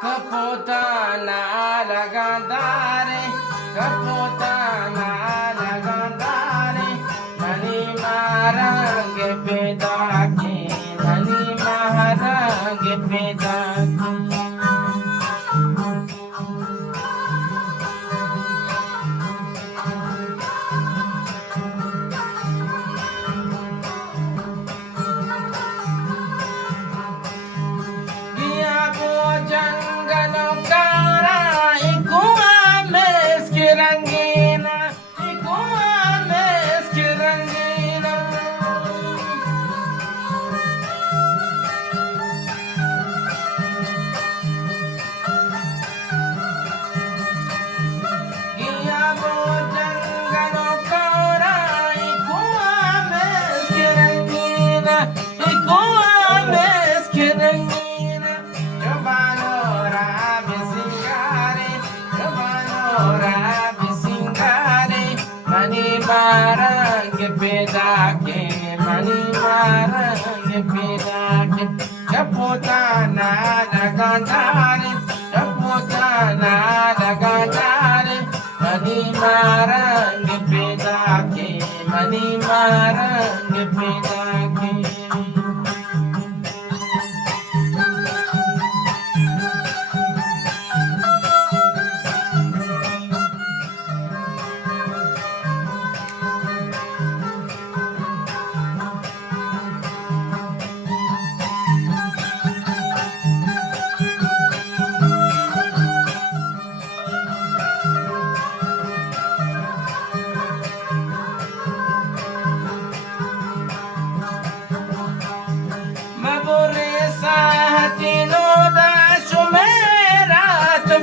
Kaputana lagandare, kaputana lagandare, mani marange pedaki, mani marange pedaki. Marang pedake, mani marang pedake, kaputana lagandare, kaputana lagandare, mani marang pedake, mani marang pedake.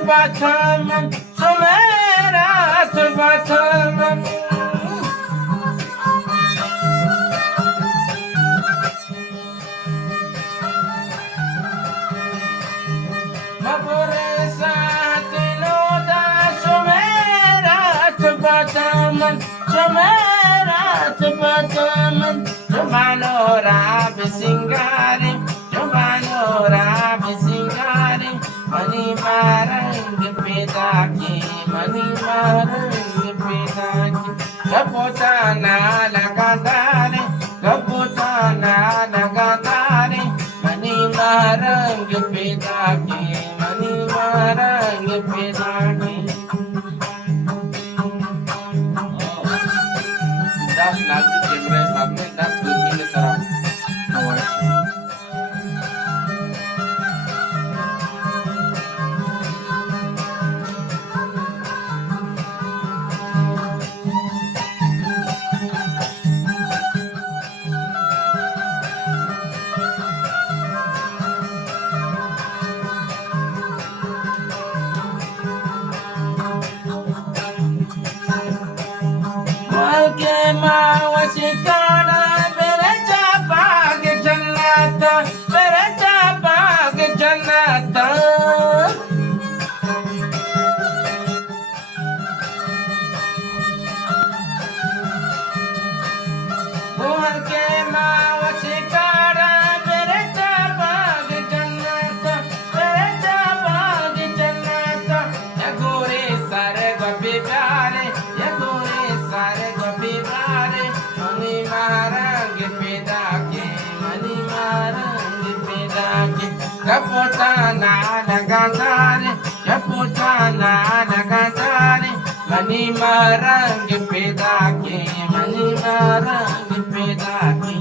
Bataman, Sumerat Bataman. Mapuresa tinoda Sumerat Bataman, Sumerat Bataman. Jumanora bisingari, Jumanora bisingari. Mani marang pedaki, mani marang pedaki, kaputana lagandare, kaputana lagandare, mani marang pedaki, mani marang pedaki. Das lagi kamera सामने 10 दूरबीन sir Mawasikana berecha pag jannata, berecha pag jannata. Buhar ke mawasikana berecha pag jannata, berecha pag jannata. Ya gore sare gopi pyare, ya gore sare gopi pyare. Mani marang pedake, mani marang pedake, kaputana lagandare, kaputana lagandare, mani marang pedake, mani marang pedake.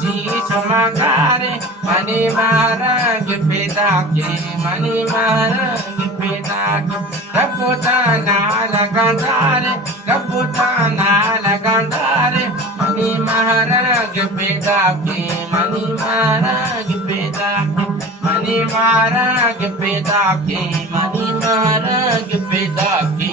चीज मगारे money महाराज पिता के money महाराज पिता के कबूताना लगातारे कबूताना लगातारे money महाराज पिता के money महाराज पिता के money महाराज पिता के मनी महाराज पिता के